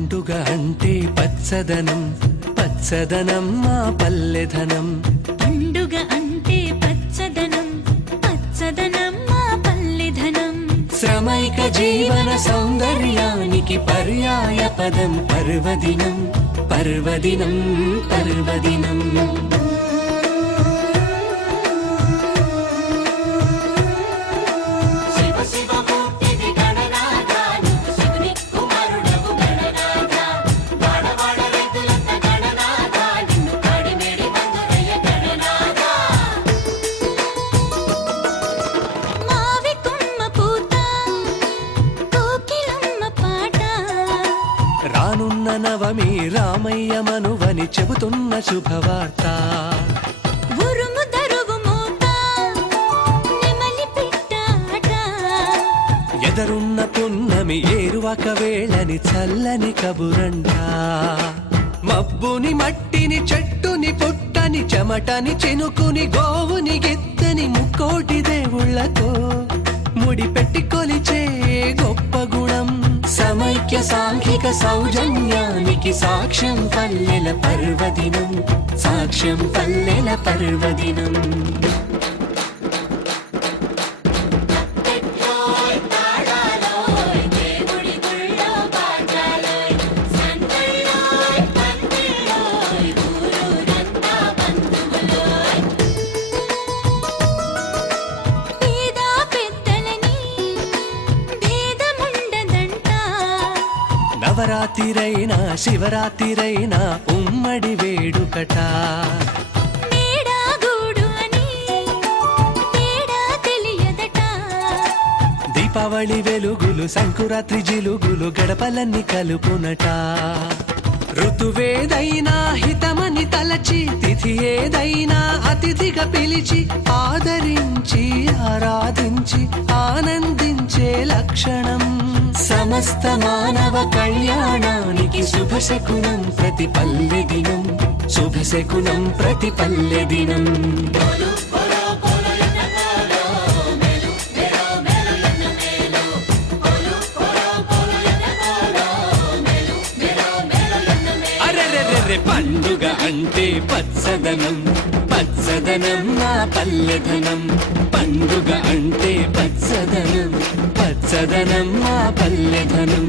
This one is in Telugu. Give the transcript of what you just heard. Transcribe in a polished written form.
పండుగ అంటే పచ్చదనం, పచ్చదనం మా పల్లెధనం. పండుగ అంటే పచ్చదనం, పచ్చదనం మా పల్లెధనం. శ్రమైక జీవన సౌందర్యానికి పర్యాయ పదం పర్వదినం, పర్వదినం, పర్వదినం. రానున్న నవమి రామయ్య మనువని చెబుతున్న శుభవార్త. ఉరుము దరువు మోత, నెమలి పిట్టాట. ఎదరున్న పున్నమి ఏరువక వేళని చల్లని కబురంట. మబ్బుని మట్టిని చెట్టుని పుట్టని చెమటని చెనుకుని గోవుని గిత్తని ముక్కోటి దేవుళ్లతో ముడిపెట్టి కొలిచే గొప్ప గుణం. సమైక్య సాంఘిక సౌజన్యానికి సాక్ష్యం పల్లెల పర్వదినం, సాక్ష్యం పల్లెల పర్వదినం. నవరాత్రిరైనా శివరాత్రిరైనా ఉమ్మడి వేడుకట. మేడాగూడు అని తేడా తెలియదట. దీపావళి వెలుగులు సంకురాత్రి జిలుగులు గడపలన్నీ కలుపునట. ఋతువేదైనా హితమని తలచి తిథి ఏదైనా అతిథిగా పిలిచి ఆదరించి ఆరాధించి ఆనందించే లక్షణం. సమస్త మానవ కళ్యాణానికి శుభశకునం ప్రతి పల్లె దినం, శుభశకునం ప్రతి పల్లె దినం. పండుగ అంటే పచ్చదనం, పచ్చదనం మా పల్లెధనం. పండుగ అంటే పచ్చదనం, పచ్చదనం మా పల్లెధనం.